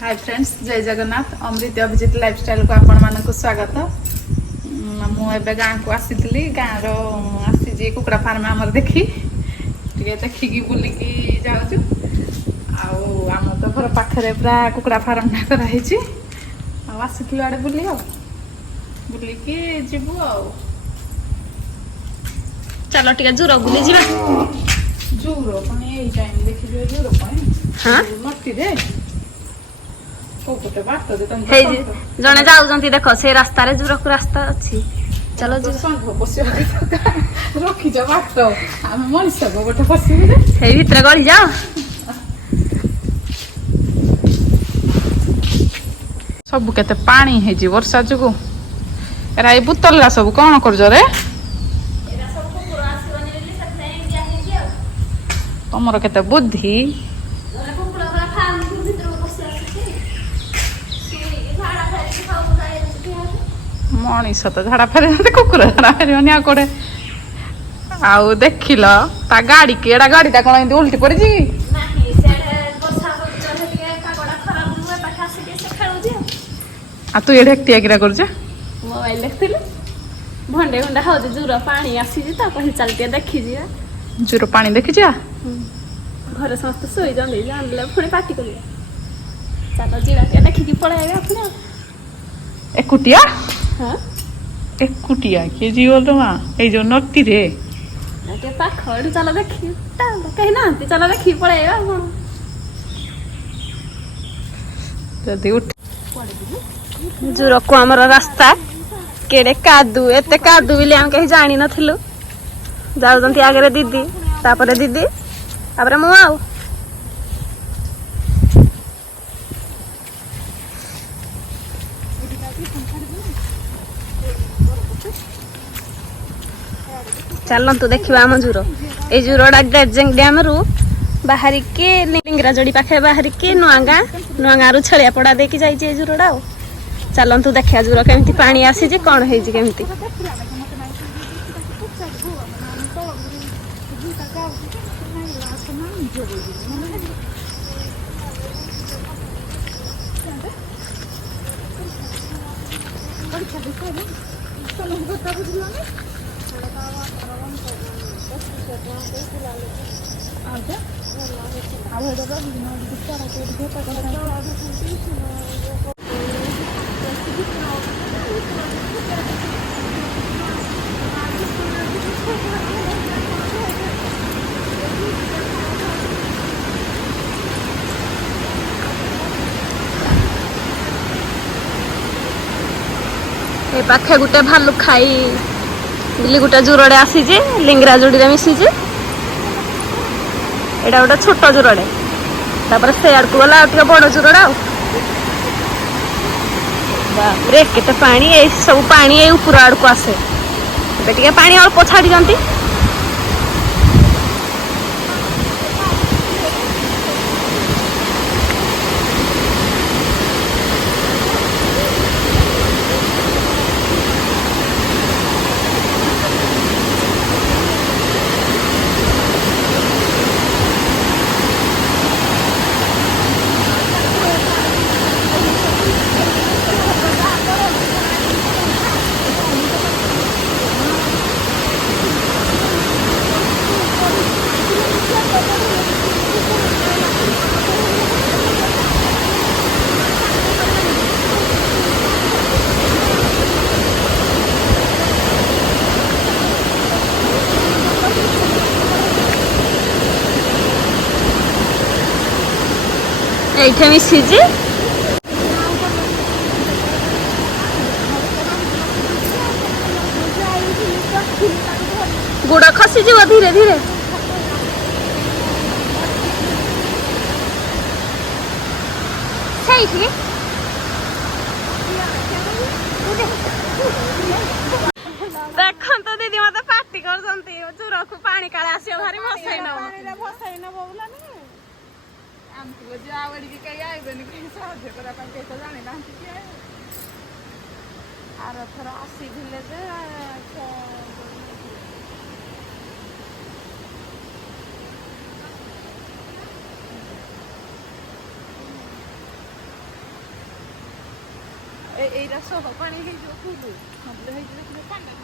Hi friends, जय जगन्नाथ। अमृत Abhijit lifestyle को आपण मानक स्वागत। मुझे गाँव को आसी गाँव री कुकुड़ा फार्म आमर देखी देखिकी बुलिकी जाऊँ। आम तो घर पाखे पूरा कुकुड़ा फार्म टा कराई आसी आड़े बुलिकी जीवु आ। चलो टिके जुरो बुली जीवा। जुरो पानी एई टाइम देखि जो जुरो पानी हां मट्टी रे कोपटे बाट दे तम जने जाउजंती देखो से रास्ता रे जुरो को रास्ता अछि। चलो जुरो संघ पसिया रखी जा बाट हम मनिष को गोटे पसिबे रे हे भीतर गली जाओ। सब केते पानी हे जी वर्षा जुगु एरा ए बुतलला सब कोन करजो रे एरा सब कुकुर आसीबनी बेली सते इंडिया हे जी। तमरो केते बुद्धि जने कुकुर वाला फार्म के भीतर को पसिया अछि। सुई के झाड़ा खाइ के खाउ खाइ अछि। मनिष तो झाड़ा फेरे कुकुर झाड़ा फेरे निया कोडे आउ देखिल ता गाड़ी के एड़ा गाड़ीटा कोन इंदी उल्टी पड़ी जी नाही सेडे वर्षा हो चले टिके कागड़ा खराब हुए पाठा से के खेलु जी। आ तू एड़े एकटिया किरा करज मोबाइल देखथिलु भंडे भंडा हो जुरो पानी आसी जी त कहि चलते देखि जी। जुरो पानी देखि जा घरे समस्त सोई जंदी जानले पुणी पार्टी करिया। चलो जीवा के देखि पळाइबा पुणी एकुटिया हां एकुटिया के जीवल रो मां ए जो नट्टी रे के पाखड़ चलो देखि कहि ना चलो देखि पळाइबा कोन जदी उठ जुरो को हमर रास्ता केडे कादू एते कादू बिले हम कहि जानि नथिलु। जाउजंती आगे दीदी तापरे दीदी तापरे मु आउ चलतु देखा आम जुरो ये जुरोडा ग्रेजिंग डैम रु बाहर के लिंगराजोड़ी पाखे बाहर के नुआगाँ रु छड़िया पड़ा देकी जाइए जुरोडा। चलतु देखा जुरो केमती पानी आसी कौन है केमती पाखे गुटे भालू खाई बिली गुटे जुरोड़े आसी लिंगराजोड़ी रे मिसी एटा गोटे छोट जुरोड़े तापर से आड़ को गला टिके बड़ जुरोड़ा बापरे केते पानी ए सब पानी ए ऊपर आड़ को आसे बे टिके पानी अल्प छाड़ी जंती। এইটা মিশিছি গোড়া খসি যাব ধীরে ধীরে সেইটি দেখুন তো দিদি মতো পার্টি করছন্তি জুরকু পানি কালে আসিও ভারি ভসাই না বউলা না आमको जो आवड़ी की कई आए बन के साथ करा पा के तो जाने ना कि आर थरा आसी भिले जे এইটা সহ পানি ହେଇଯିବ ফুল ହେଇଯିବ ପାଣି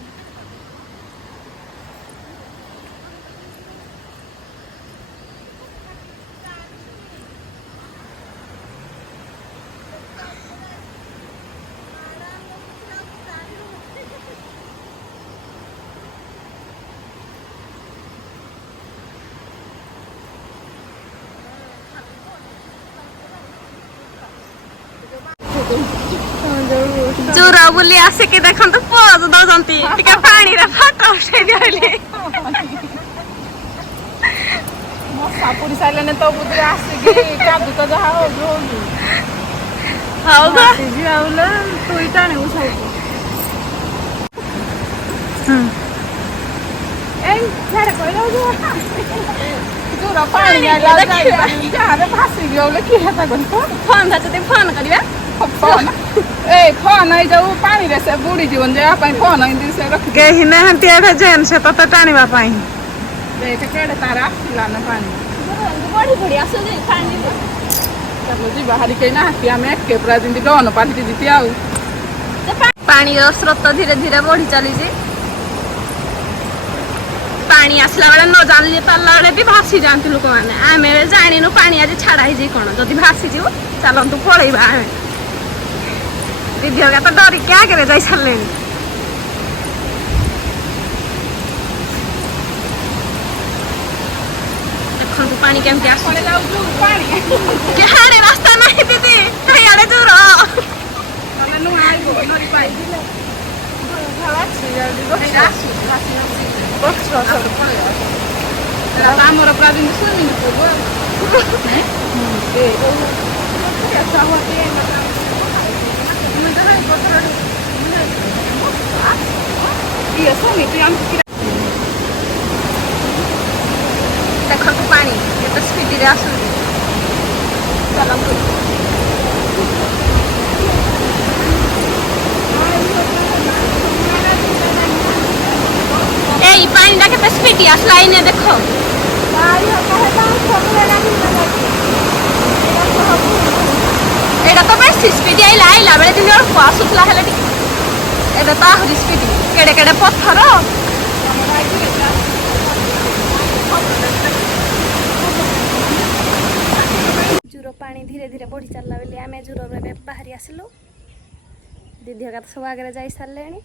ଜୋର ବୋଲି ଆସିକି ଦେଖନ୍ତୁ ପୋଜ ଦଉଛନ୍ତି ଟିକେ ପାଣିରେ ଫଟୋ ଉଠେଇ ଦିଅଲେ ମଶା ପୋଡ଼ି ସାରିଲେଣି ତ ବୁଦ୍ଧିରେ ଆସିକି କାଦୁ ତ ଯାହା ହଉଛୁ ହଉଛୁ ହଉ ତ ଯିବା ବୋଲେ ତୁଇ ଟାଣିବୁ ସବୁ ଏଇ ଛାଡେ କହିଲା ଦୂର ପାଣି ଯାହାରେ ଭାସିକି ଗଲେ କିଏ ହେତା କରିବ ଫୋନ୍ ଧରିଛନ୍ତି ଫୋନ୍ କରିବା ଫୋନ୍ ଫୋନ୍ ହେଇଯାଉ ପାଣିରେ ସେ ବୁଡି ଯିବନି ଯିବା ପାଇଁ ଫୋନ୍ ଏମିତି ସେ ରଖି କେହି ନାହାନ୍ତି ଏଠି ଜେନ୍ ସେ ତତେ ଟାଣିବା ପାଇଁ ଦେଖେ କେଡ଼େ ତାର ଆସିଲାନ ପାଣି ବଢି ବଢି ଆସୁଛି ପାଣି ଚାଲ ଯିବା ହାରି କେହି ନାହାନ୍ତି ଆମେ ଏକେ ପୁରା ଯେମିତି ଡନ ପାଟିକି ଯିତି ଆଉ ପାଣିର ସ୍ରୋତ ଧୀରେ ଧୀରେ ବଢି ଚାଲିଛି ପାଣି ଆସିଲା ବେଳେ ନ ଜାଣିଲି ପାରିଲା ବେଳେ ବି ଭାସି ଯାଆନ୍ତି ଲୋକମାନେ ଆମେ ଜାଣିନୁ ପାଣି ଆଜି ଛାଡା ହେଇଛି କଣ ଯଦି ଭାସିଯିବୁ ଚାଲନ୍ତୁ ପଳେଇବା ଆମେ ଦିଦି ହକା ତ ଡରିକି ଆଗରେ ଯାଇ ସାରିଲେଣି ଦେଖନ୍ତୁ ପାଣି କେମିତି ଆସୁଛି ଯାଉଛୁ ପାଣି କେହାଡେ ରାସ୍ତା ନାହିଁ ଦିଦି ସେଇଆଡେ ଦୂର ନହେଲେ ନୂଆ ଆଇବ ନଦୀ ପାଇ ଆମର ପୁରା ଯେମିତି ସୁଇମିଂ ଦେଖନ୍ତୁ ପାଣି କେତେ ସ୍ପିଡରେ ଆସୁଛି ଚାଲନ୍ତୁ ଏଇ ପାଣିଟା କେତେ ସ୍ପିଡି ଆସିଲା ଏଇନେ ଦେଖ ଏଇଟା ତ ବେଶୀ ସ୍ପିଡି ଆଇଲା ଆଇଲା ବେଳେ ଯେମିତି ଅଳ୍ପ ଆସୁଥିଲା ହେଲେ ଟିକେ ଏଇଟା ତ ଆହୁରି ସ୍ପିଡି କେଡେ କେଡେ ପଥର ଜୁର ପାଣି ଧୀରେ ଧୀରେ ବଢି ଚାଲିଲା ବୋଲି ଆମେ ଜୁରରୁ ଏବେ ବାହାରି ଆସିଲୁ ଦିଦି ହକା ତ ସବୁ ଆଗରେ ଯାଇ ସାରିଲେଣି